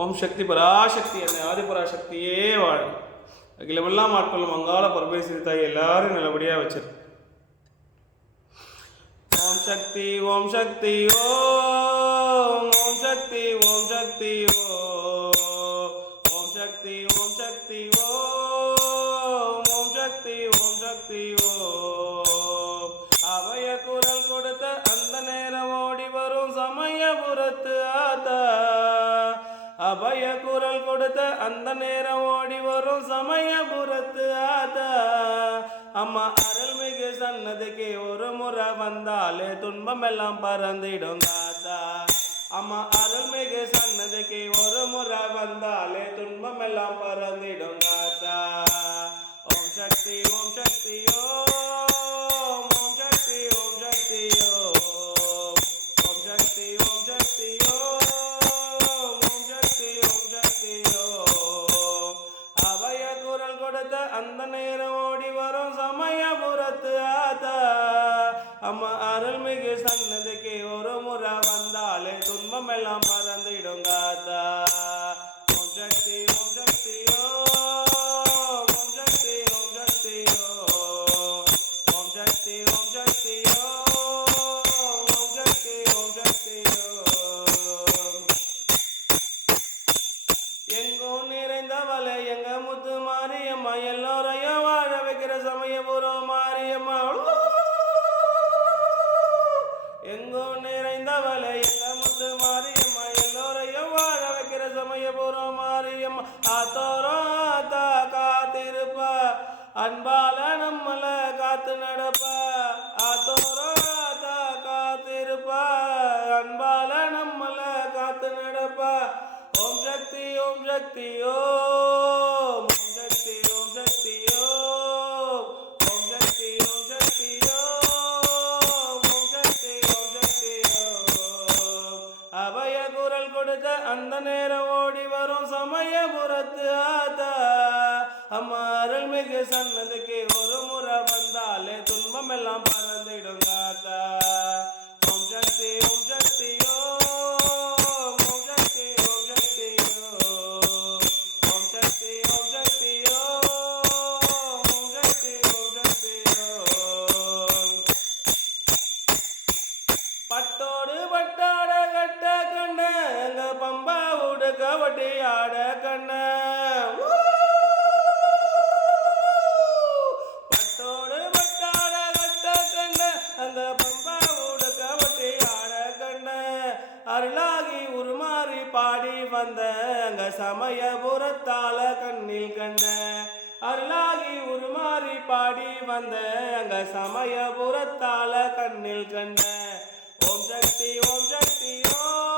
ஓம் சக்தி பராசக்தி என்னை ஆதிபராசக்தியே வாழ். அகிலமெல்லாம் ஆட்களும் அங்காள பரமேஸ்வரி தாய் எல்லாரும் நல்லபடியாக வச்சிரு. ஓம் சக்தி ஓம் சக்தி ஓம் ஓம் சக்தி ஓம் சக்தி ஓம் சக்தி ஓம் சக்தி ஓம் ஓம் சக்தி ஓம் சக்தி ஓம். அபய குரல் கொடுத்த அந்த நேரம் ஓடி வரும் சமயபுரத்து ஆத்தா. அபய குரல் கொடுத்த அந்த நேரம் ஓடி வரும் சமயபுரத்து ஆத்தா. அம்மா அருள்மிகு சன்னதிக்கு ஒரு முறை வந்தாலே துன்பம் எல்லாம் பறந்திடும் தாத்தா. அம்மா அருள்மிகு சன்னதிக்கு ஒரு முறை வந்தாலே துன்பம் எல்லாம் பறந்திடும் தாத்தா. ஓம் சக்தி ஓம் சக்தி ஓம் ஓம் சக்தி ஓம் சக்தி ஓம் சக்தி ஓம் சக்தி ஓம் சக்தி ஓம் சக்தி ஓம். அபய குரல் கொடுத்த அந்த நேரம் ஓடி வரும் சமயபுரத்து ஆத்தா. அம்மா அருள்மிகு சன்னதிக்கு ஒரு முறை வந்தாலே துன்பம் எல்லாம் பறந்திடும் தாத்தா. ஓம் சக்தி ஓம் சக்தி ஓம் சக்தி ஓம் சக்தி ஓம் சக்தி ஓம் சக்தி ஓம் சக்தி ஓம் சக்தி ஓம். எங்கோ நிறைந்தவளை எங்க முத்து மாரியம்மா எல்லோரையும் வாழ வைக்கிற சமயபுரம் மாரியம்மா. எங்கோ நிறைந்தவளை எங்க முத்து மாரியம்மா எல்லோரையும் வாழ வைக்கிற சமயபுரம் மாரியம்மா. ஆத்தோரம் ஆத்தா காத்திருப்பா அன்பால நம்மள காத்து நடப்பா. ஆத்தோரம் ஆத்தா காத்திருப்பா அன்பால நம்மள காத்து நடப்பா. ஓம் சக்தி ஓம் சக்தி ஓம் சக்தி ஓம் சக்தி ஓம் சக்தி ஓம் சக்தி ஓம் சக்தி ஓம் சக்தி ஓம். அபய குரல் கொடுத்த அந்த நேரம் ஓடி வரும் சமயபுரத்து ஆத்தா. அம்மா அருள்மிகு சன்னதிக்கு ஒரு முறை வந்தாலே துன்பம் எல்லாம் பறந்திடும் தாத்தா. ஓம் சக்தி ஓம் சக்தி ஓம் சக்தி ஓம் சக்தி ஓம் சக்தி ஓம் சக்தி ஓம் சக்தி ஓம் சக்தி ஓம். பட்டோடு பட்டாட கட்ட கண்ண எங்க பம்பா உடு கவட்டி ஆட கண்ண. பட்டோடு பட்டாட கட்ட கண்ண அந்த பம்பா உடு கவட்டி ஆட கண்ண. அருளாகி உருமாறி பாடி வந்த அங்க சமயபுரத்தால கண்ணில் கண்ண. அருளாகி உருமாறி பாடி வந்த அங்க சமயபுரத்தால கண்ணில் கண்ண. ஓம் சக்தி ஓம் சக்தி ஓம்